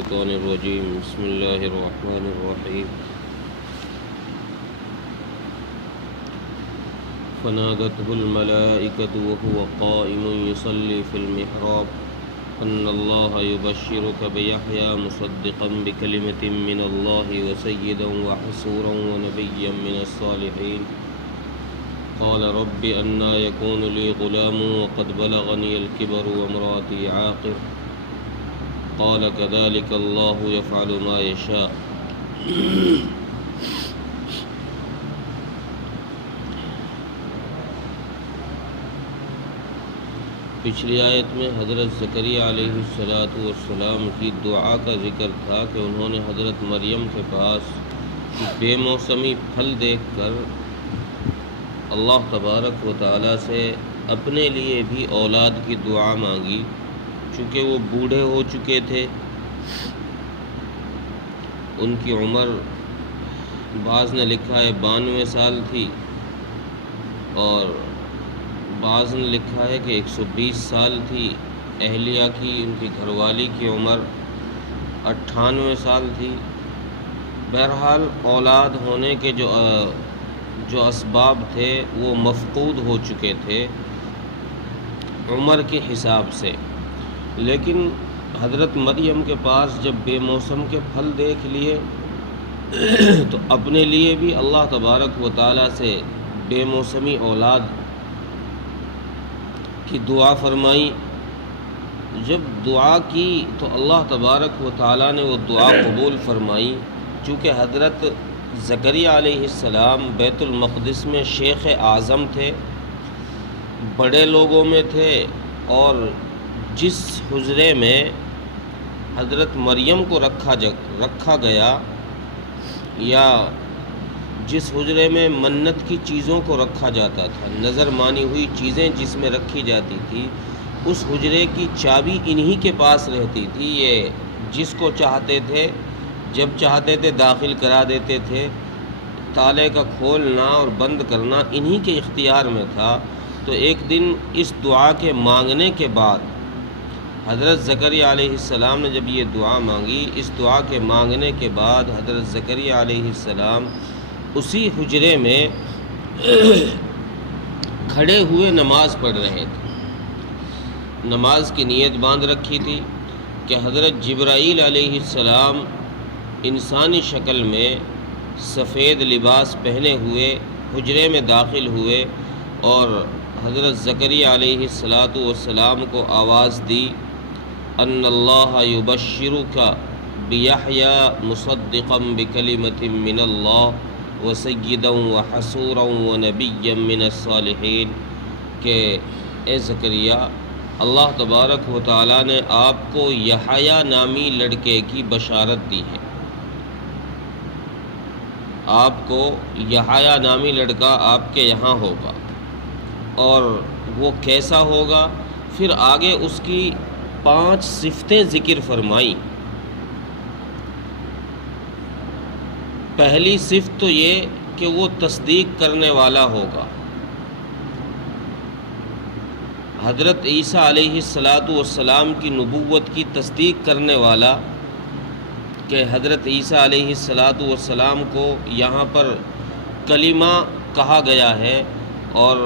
الشيطان الرجيم بسم الله الرحمن الرحيم فنادته الملائكة وهو قائم يصلي في المحراب أن الله يبشرك بيحيى مصدقا بكلمة من الله وسيدا وحصورا ونبيا من الصالحين قال رب أنى يكون لي غلام وقد بلغني الكبر وامرأتي عاقر قال كذلك الله يفعل ما يشاء پچھلی آیت میں حضرت زکریا علیہ السلام کی دعا کا ذکر تھا کہ انہوں نے حضرت مریم کے پاس بے موسمی پھل دیکھ کر اللہ تبارک و تعالیٰ سے اپنے لیے بھی اولاد کی دعا مانگی، چونکہ وہ بوڑھے ہو چکے تھے، ان کی عمر بعض نے لکھا ہے 92 سال تھی اور بعض نے لکھا ہے کہ 120 سال تھی۔ اہلیہ کی، ان کی گھر والی کی عمر 98 سال تھی۔ بہرحال اولاد ہونے کے جو اسباب تھے وہ مفقود ہو چکے تھے عمر کے حساب سے، لیکن حضرت مریم کے پاس جب بے موسم کے پھل دیکھ لیے تو اپنے لیے بھی اللہ تبارک و تعالیٰ سے بے موسمی اولاد کی دعا فرمائی۔ جب دعا کی تو اللہ تبارک و تعالیٰ نے وہ دعا قبول فرمائی۔ چونکہ حضرت زکریا علیہ السلام بیت المقدس میں شیخ اعظم تھے، بڑے لوگوں میں تھے، اور جس حجرے میں حضرت مریم کو رکھا گیا یا جس حجرے میں منت کی چیزوں کو رکھا جاتا تھا، نظر مانی ہوئی چیزیں جس میں رکھی جاتی تھی، اس حجرے کی چابی انہی کے پاس رہتی تھی۔ یہ جس کو چاہتے تھے جب چاہتے تھے داخل کرا دیتے تھے، تالے کا کھولنا اور بند کرنا انہی کے اختیار میں تھا۔ تو ایک دن اس دعا کے مانگنے کے بعد حضرت زکریا علیہ السلام نے جب یہ دعا مانگی، اس دعا کے مانگنے کے بعد حضرت زکریا علیہ السلام اسی حجرے میں کھڑے ہوئے نماز پڑھ رہے تھے۔ نماز کی نیت باندھ رکھی تھی کہ حضرت جبرائیل علیہ السلام انسانی شکل میں سفید لباس پہنے ہوئے حجرے میں داخل ہوئے اور حضرت زکریا علیہ السلام کو آواز دی، ان اللہ یبشرک بیحیی مصدقا بکلمۃ من اللہ وسیدا وحصورا ونبیا من الصالحین، کہ اے زکریا، اللہ تبارک و تعالیٰ نے آپ کو یحییٰ نامی لڑکے کی بشارت دی ہے۔ آپ کو یحییٰ نامی لڑکا آپ کے یہاں ہوگا، اور وہ کیسا ہوگا؟ پھر آگے اس کی 5 صفتیں ذکر فرمائی۔ پہلی صفت تو یہ کہ وہ تصدیق کرنے والا ہوگا۔ حضرت عیسیٰ علیہ السلام کی نبوت کی تصدیق کرنے والا، کہ حضرت عیسیٰ علیہ السلام کو یہاں پر کلمہ کہا گیا ہے، اور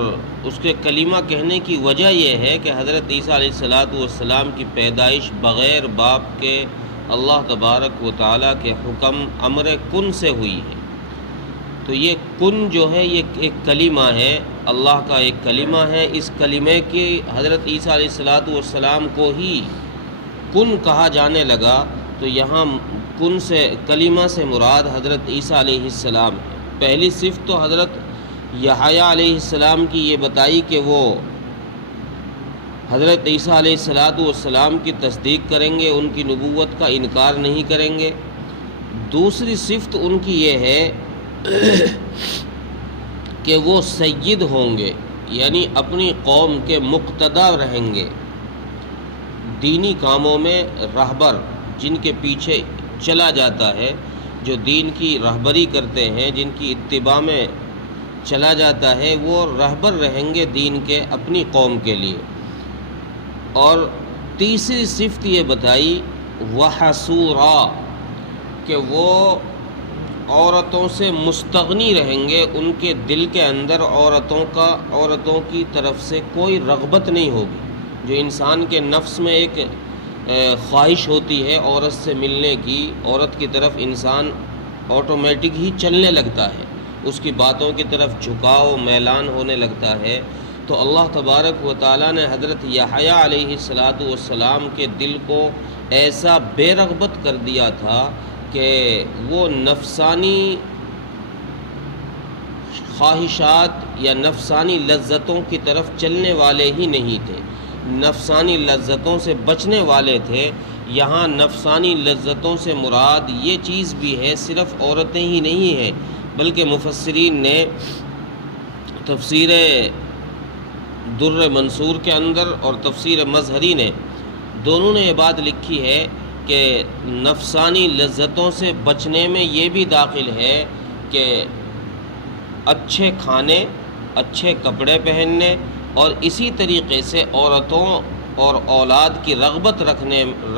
اس کے کلمہ کہنے کی وجہ یہ ہے کہ حضرت عیسیٰ علیہ السلام کی پیدائش بغیر باپ کے اللہ تبارک و تعالیٰ کے حکم امر کن سے ہوئی ہے۔ تو یہ کن جو ہے یہ ایک کلمہ ہے، اللہ کا ایک کلمہ ہے۔ اس کلمے کی حضرت عیسیٰ علیہ السلام کو ہی کن کہا جانے لگا، تو یہاں کن سے کلمہ سے مراد حضرت عیسیٰ علیہ السلام ہے۔ پہلی صفت تو حضرت یحییٰ علیہ السلام کی یہ بتائی کہ وہ حضرت عیسیٰ علیہ السلام کی تصدیق کریں گے، ان کی نبوت کا انکار نہیں کریں گے۔ دوسری صفت ان کی یہ ہے کہ وہ سید ہوں گے، یعنی اپنی قوم کے مقتدا رہیں گے، دینی کاموں میں رہبر، جن کے پیچھے چلا جاتا ہے، جو دین کی رہبری کرتے ہیں، جن کی اتباع میں چلا جاتا ہے، وہ رہبر رہیں گے دین کے اپنی قوم کے لیے۔ اور تیسری صفت یہ بتائی وحسورا کہ وہ عورتوں سے مستغنی رہیں گے، ان کے دل کے اندر عورتوں کی طرف سے کوئی رغبت نہیں ہوگی۔ جو انسان کے نفس میں ایک خواہش ہوتی ہے عورت سے ملنے کی، عورت کی طرف انسان آٹومیٹک ہی چلنے لگتا ہے، اس کی باتوں کی طرف جھکاؤ میلان ہونے لگتا ہے۔ تو اللہ تبارک و تعالیٰ نے حضرت یحییٰ علیہ السلام کے دل کو ایسا بے رغبت کر دیا تھا کہ وہ نفسانی خواہشات یا نفسانی لذتوں کی طرف چلنے والے ہی نہیں تھے، نفسانی لذتوں سے بچنے والے تھے۔ یہاں نفسانی لذتوں سے مراد یہ چیز بھی ہے، صرف عورتیں ہی نہیں ہیں، بلکہ مفسرین نے تفسیر در منصور کے اندر اور تفسیر مظہری نے دونوں نے یہ بات لکھی ہے کہ نفسانی لذتوں سے بچنے میں یہ بھی داخل ہے کہ اچھے کھانے، اچھے کپڑے پہننے اور اسی طریقے سے عورتوں اور اولاد کی رغبت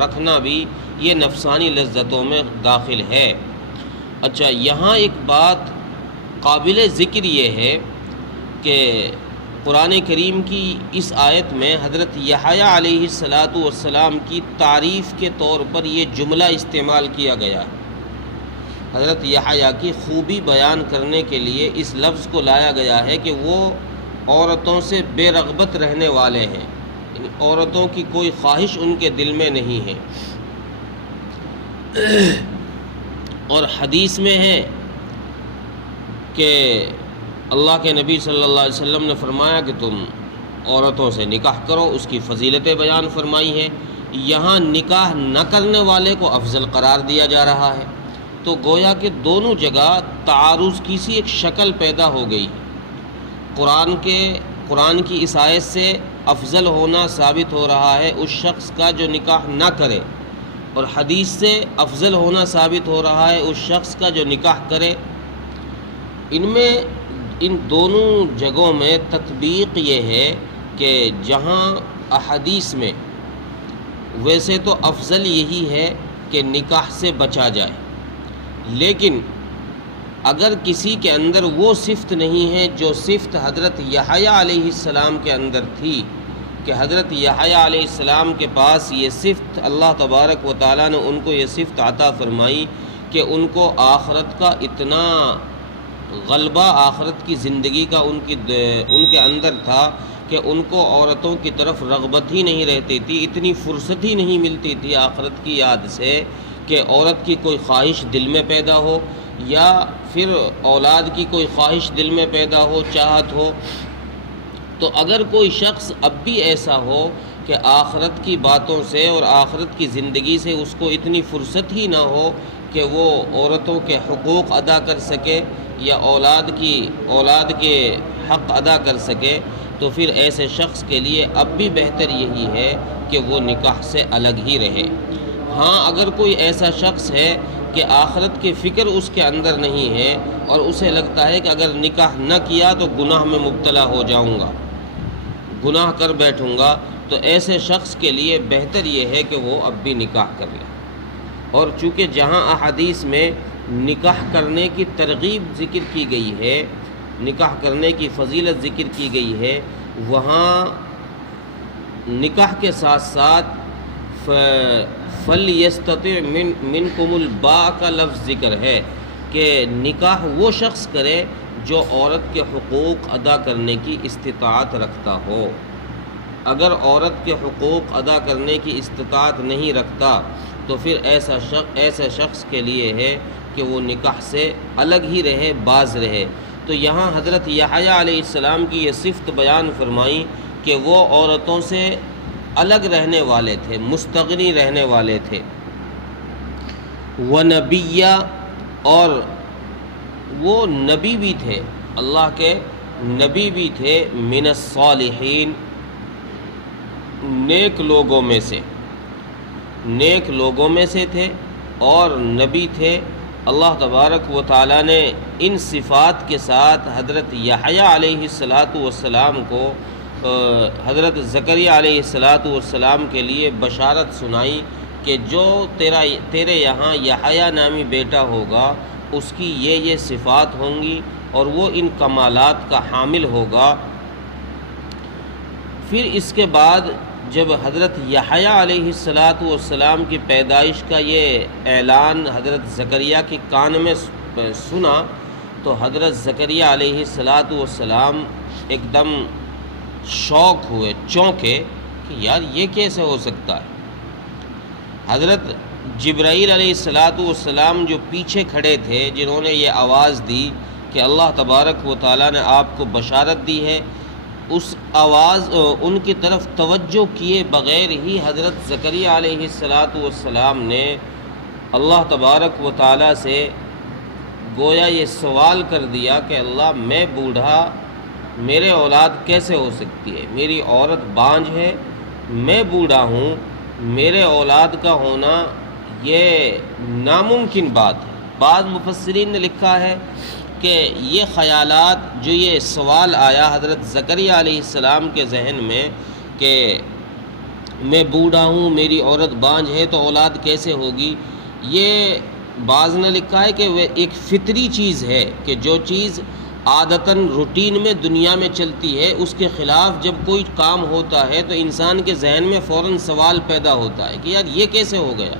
رکھنا بھی یہ نفسانی لذتوں میں داخل ہے۔ اچھا، یہاں ایک بات قابل ذکر یہ ہے کہ قرآن کریم کی اس آیت میں حضرت یحییٰ علیہ السلام کی تعریف کے طور پر یہ جملہ استعمال کیا گیا ہے۔ حضرت یحییٰ کی خوبی بیان کرنے کے لیے اس لفظ کو لایا گیا ہے کہ وہ عورتوں سے بے رغبت رہنے والے ہیں، یعنی عورتوں کی کوئی خواہش ان کے دل میں نہیں ہے۔ اور حدیث میں ہے کہ اللہ کے نبی صلی اللہ علیہ وسلم نے فرمایا کہ تم عورتوں سے نکاح کرو، اس کی فضیلتیں بیان فرمائی ہیں۔ یہاں نکاح نہ کرنے والے کو افضل قرار دیا جا رہا ہے، تو گویا کہ دونوں جگہ تعارض کی سی ایک شکل پیدا ہو گئی۔ قرآن کی اس آیت سے افضل ہونا ثابت ہو رہا ہے اس شخص کا جو نکاح نہ کرے، اور حدیث سے افضل ہونا ثابت ہو رہا ہے اس شخص کا جو نکاح کرے۔ ان دونوں جگہوں میں تطبیق یہ ہے کہ جہاں احادیث میں ویسے تو افضل یہی ہے کہ نکاح سے بچا جائے، لیکن اگر کسی کے اندر وہ صفت نہیں ہے جو صفت حضرت یحییٰ علیہ السلام کے اندر تھی، کہ حضرت یحییٰ علیہ السلام کے پاس یہ صفت اللہ تبارک و تعالیٰ نے ان کو یہ صفت عطا فرمائی کہ ان کو آخرت کا اتنا غلبہ، آخرت کی زندگی کا ان کے اندر تھا کہ ان کو عورتوں کی طرف رغبت ہی نہیں رہتی تھی، اتنی فرصت ہی نہیں ملتی تھی آخرت کی یاد سے کہ عورت کی کوئی خواہش دل میں پیدا ہو یا پھر اولاد کی کوئی خواہش دل میں پیدا ہو، چاہت ہو۔ تو اگر کوئی شخص اب بھی ایسا ہو کہ آخرت کی باتوں سے اور آخرت کی زندگی سے اس کو اتنی فرصت ہی نہ ہو کہ وہ عورتوں کے حقوق ادا کر سکے یا اولاد کے حق ادا کر سکے، تو پھر ایسے شخص کے لیے اب بھی بہتر یہی ہے کہ وہ نکاح سے الگ ہی رہے۔ ہاں، اگر کوئی ایسا شخص ہے کہ آخرت کی فکر اس کے اندر نہیں ہے اور اسے لگتا ہے کہ اگر نکاح نہ کیا تو گناہ میں مبتلا ہو جاؤں گا، گناہ کر بیٹھوں گا، تو ایسے شخص کے لیے بہتر یہ ہے کہ وہ اب بھی نکاح کر لے۔ اور چونکہ جہاں احادیث میں نکاح کرنے کی ترغیب ذکر کی گئی ہے، نکاح کرنے کی فضیلت ذکر کی گئی ہے، وہاں نکاح کے ساتھ ساتھ فَلْيَسْتَطِعْ مِنْكُمُ الْبَاءَ کا لفظ ذکر ہے کہ نکاح وہ شخص کرے جو عورت کے حقوق ادا کرنے کی استطاعت رکھتا ہو۔ اگر عورت کے حقوق ادا کرنے کی استطاعت نہیں رکھتا تو پھر ایسا شخص کے لیے ہے کہ وہ نکاح سے الگ ہی رہے، باز رہے۔ تو یہاں حضرت یحییٰ علیہ السلام کی یہ صفت بیان فرمائی کہ وہ عورتوں سے الگ رہنے والے تھے، مستغنی رہنے والے تھے۔ وَنَبِيًّا، اور وہ نبی بھی تھے، اللہ کے نبی بھی تھے، مِنَ الصَّالِحِينَ، نیک لوگوں میں سے تھے اور نبی تھے۔ اللہ تبارک و تعالیٰ نے ان صفات کے ساتھ حضرت یحییٰ علیہ السلام کو حضرت زکریا علیہ السلام کے لیے بشارت سنائی کہ جو تیرے یہاں یحییٰ نامی بیٹا ہوگا اس کی یہ صفات ہوں گی اور وہ ان کمالات کا حامل ہوگا۔ پھر اس کے بعد جب حضرت یحییٰ علیہ السلام کی پیدائش کا یہ اعلان حضرت زکریا کے کان میں سنا تو حضرت زکریا علیہ السلام ایک دم شوق ہوئے، چونکے کہ یار یہ کیسے ہو سکتا ہے۔ حضرت جبرائیل علیہ السلام جو پیچھے کھڑے تھے، جنہوں نے یہ آواز دی کہ اللہ تبارک و تعالیٰ نے آپ کو بشارت دی ہے، اس آواز ان کی طرف توجہ کیے بغیر ہی حضرت زکریا علیہ السلام نے اللہ تبارک و تعالیٰ سے گویا یہ سوال کر دیا کہ اللہ میں بوڑھا، میرے اولاد کیسے ہو سکتی ہے؟ میری عورت بانجھ ہے، میں بوڑھا ہوں، میرے اولاد کا ہونا یہ ناممکن بات ہے۔ بعض مفسرین نے لکھا ہے کہ یہ خیالات، جو یہ سوال آیا حضرت زکریا علیہ السلام کے ذہن میں کہ میں بوڑھا ہوں، میری عورت بانجھ ہے تو اولاد کیسے ہوگی، یہ بعض نے لکھا ہے کہ وہ ایک فطری چیز ہے کہ جو چیز عادتاً روٹین میں دنیا میں چلتی ہے، اس کے خلاف جب کوئی کام ہوتا ہے تو انسان کے ذہن میں فوراً سوال پیدا ہوتا ہے کہ یار یہ کیسے ہو گیا،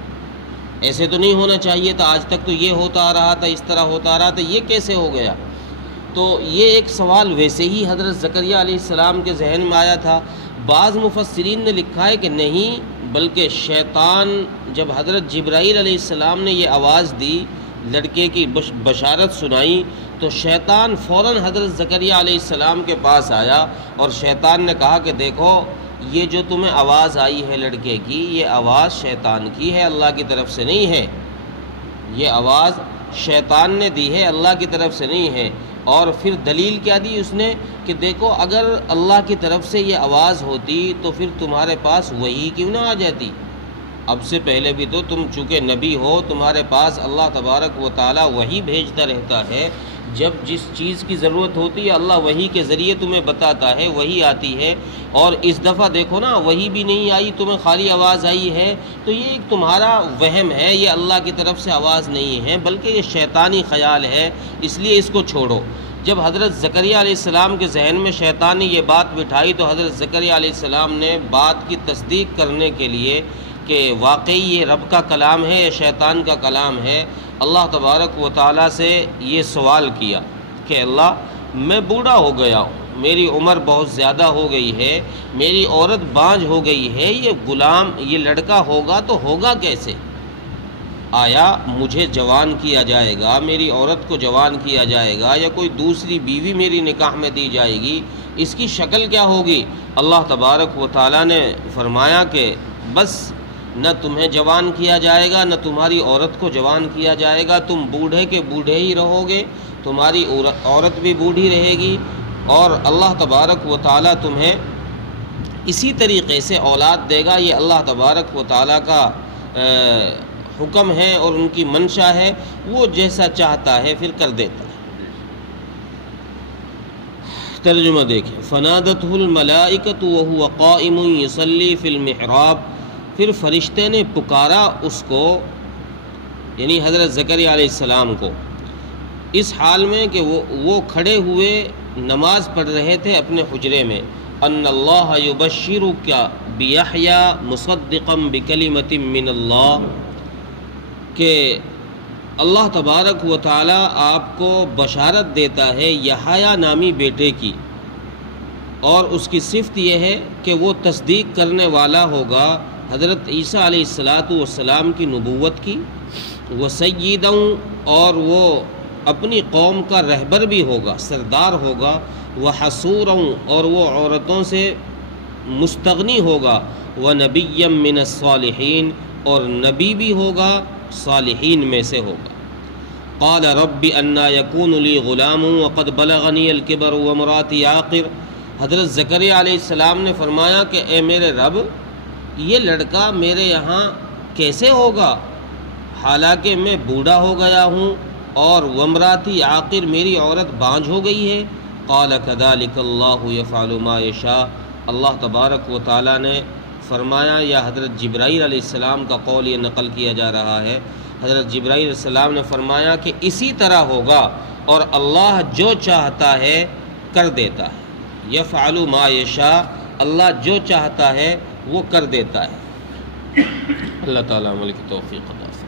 ایسے تو نہیں ہونا چاہیے تھا، آج تک تو یہ ہوتا آ رہا تھا، اس طرح ہوتا آ رہا تھا، یہ کیسے ہو گیا؟ تو یہ ایک سوال ویسے ہی حضرت زکریا علیہ السلام کے ذہن میں آیا تھا۔ بعض مفسرین نے لکھا ہے کہ نہیں، بلکہ شیطان جب حضرت جبرائیل علیہ السلام نے یہ آواز دی، لڑکے کی بشارت سنائی، تو شیطان فوراً حضرت زکریا علیہ السلام کے پاس آیا اور شیطان نے کہا کہ دیکھو، یہ جو تمہیں آواز آئی ہے لڑکے کی، یہ آواز شیطان کی ہے، اللہ کی طرف سے نہیں ہے، یہ آواز شیطان نے دی ہے، اللہ کی طرف سے نہیں ہے۔ اور پھر دلیل کیا دی اس نے کہ دیکھو، اگر اللہ کی طرف سے یہ آواز ہوتی تو پھر تمہارے پاس وحی کیوں نہ آ جاتی؟ اب سے پہلے بھی تو تم چونکہ نبی ہو، تمہارے پاس اللہ تبارک و تعالی وحی بھیجتا رہتا ہے، جب جس چیز کی ضرورت ہوتی ہے اللہ وحی کے ذریعے تمہیں بتاتا ہے، وحی آتی ہے۔ اور اس دفعہ دیکھو نا، وحی بھی نہیں آئی، تمہیں خالی آواز آئی ہے، تو یہ ایک تمہارا وہم ہے، یہ اللہ کی طرف سے آواز نہیں ہے بلکہ یہ شیطانی خیال ہے، اس لیے اس کو چھوڑو۔ جب حضرت زکریا علیہ السلام کے ذہن میں شیطان نے یہ بات بٹھائی تو حضرت زکریا علیہ السلام نے بات کی تصدیق کرنے کے لیے کہ واقعی یہ رب کا کلام ہے یا شیطان کا کلام ہے، اللہ تبارک و تعالیٰ سے یہ سوال کیا کہ اللہ، میں بوڑھا ہو گیا ہوں، میری عمر بہت زیادہ ہو گئی ہے، میری عورت بانجھ ہو گئی ہے، یہ غلام، یہ لڑکا ہوگا تو ہوگا کیسے؟ آیا مجھے جوان کیا جائے گا، میری عورت کو جوان کیا جائے گا، یا کوئی دوسری بیوی میری نکاح میں دی جائے گی، اس کی شکل کیا ہوگی؟ اللہ تبارک و تعالیٰ نے فرمایا کہ بس نہ تمہیں جوان کیا جائے گا، نہ تمہاری عورت کو جوان کیا جائے گا، تم بوڑھے کے بوڑھے ہی رہو گے، تمہاری عورت بھی بوڑھی رہے گی، اور اللہ تبارک و تعالیٰ تمہیں اسی طریقے سے اولاد دے گا۔ یہ اللہ تبارک و تعالیٰ کا حکم ہے اور ان کی منشا ہے، وہ جیسا چاہتا ہے پھر کر دیتا ہے۔ ترجمہ دیکھیں، فنادتہ الملائکۃ وہو قائم یصلی فی المحراب، پھر فرشتے نے پکارا اس کو، یعنی حضرت زکریا علیہ السلام کو، اس حال میں کہ وہ کھڑے ہوئے نماز پڑھ رہے تھے اپنے حجرے میں، ان اللہ یبشرک بیحییٰ مصدقا بکلمۃ من اللہ، کہ اللہ تبارک و تعالی آپ کو بشارت دیتا ہے یحییٰ نامی بیٹے کی، اور اس کی صفت یہ ہے کہ وہ تصدیق کرنے والا ہوگا حضرت عیسیٰ علیہ السلام کی نبوت کی، وسیداً، اور وہ اپنی قوم کا رہبر بھی ہوگا، سردار ہوگا، وحصوراً، اور وہ عورتوں سے مستغنی ہوگا، ونبیًا من الصالحین، اور نبی بھی ہوگا، صالحین میں سے ہوگا۔ قال رب انا یکون لی غلام وقد بلغنی الکبر وامرأتی عاقر، حضرت زکریا علیہ السلام نے فرمایا کہ اے میرے رب، یہ لڑکا میرے یہاں کیسے ہوگا، حالانکہ میں بوڑھا ہو گیا ہوں، اور وامرأتی عاقر، میری عورت بانجھ ہو گئی ہے۔ قال کذلک اللہ یفعل ما یشاء، اللہ تبارک و تعالیٰ نے فرمایا یا حضرت جبرائیل علیہ السلام کا قول یہ نقل کیا جا رہا ہے، حضرت جبرائیل علیہ السلام نے فرمایا کہ اسی طرح ہوگا اور اللہ جو چاہتا ہے کر دیتا ہے، یفعل ما یشاء، اللہ جو چاہتا ہے وہ کر دیتا ہے۔ اللہ تعالیٰ عمل کی توفیق عطا فرمائے۔